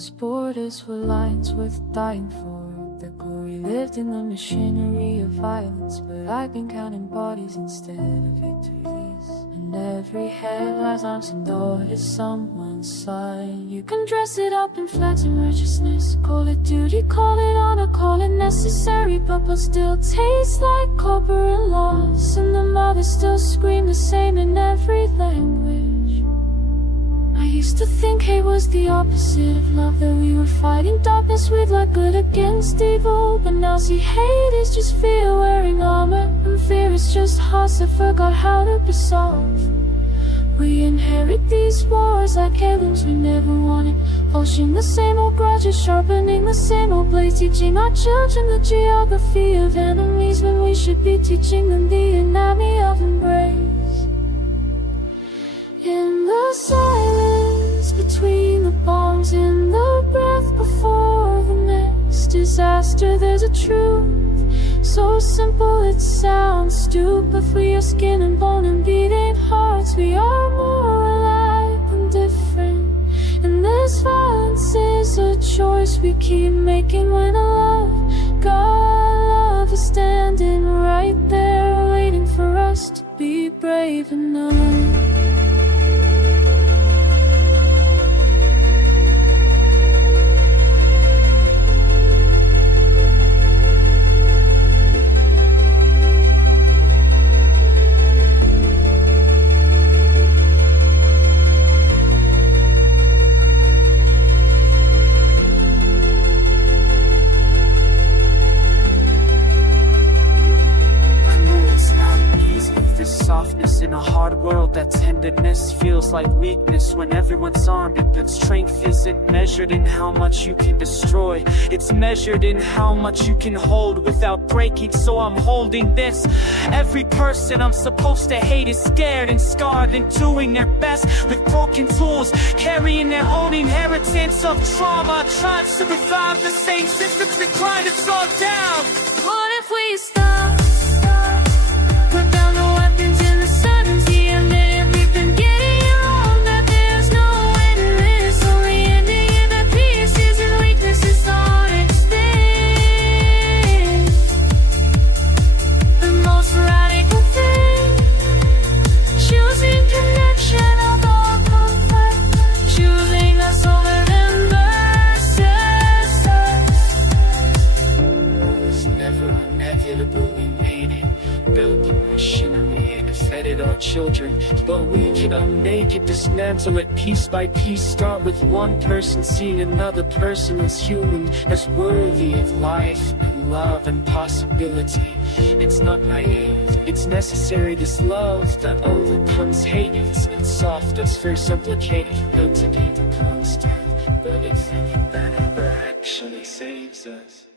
Those borders were lines worth dying for. The glory lived in the machinery of violence, but I've been counting bodies instead of victories. And every headline's on some door is someone's sign. You can dress it up in flags and righteousness, call it duty, call it honor, call it necessary, but still tastes like copper and loss. And the mothers still scream the same in every language. I used to think hate was the opposite of love, that we were fighting darkness with like good against evil. But now see, hate is just fear wearing armor, and fear is just hearts that forgot how to be soft. We inherit these wars like heirlooms we never wanted, polishing the same old grudges, sharpening the same old blades, teaching our children the geography of enemies when we should be teaching them the anatomy of embrace. In the silence between the bombs, in the breath before the next disaster, there's a truth so simple it sounds stupid. We are skin and bone and beating hearts, we are more alike than different. And this violence is a choice we keep making when our love, God love, is standing right there waiting for us to be brave enough. Softness in a hard world, that tenderness feels like weakness when everyone's armed. But strength isn't measured in how much you can destroy, it's measured in how much you can hold without breaking. So I'm holding this. Every person I'm supposed to hate is scared and scarred and doing their best with broken tools, carrying their own inheritance of trauma, trying to revive the same systems that grind us all down. What if we stop? Put down the weapons in the certainty, and then we've been getting wrong, that there's no way to this. Only ending in the pieces and weaknesses on extent. The most radical thing, choosing connection over conflict, choosing us over them versus us. It's never inevitable, we made it. Built the machinery and defended our children, but we cannot make it, dismantle it piece by piece. Start with one person seeing another person as human, as worthy of life and love and possibility. It's not naive, it's necessary, this love that overcomes hate. It's soft as first implicated, built to be the constant, but it's that ever actually saves us.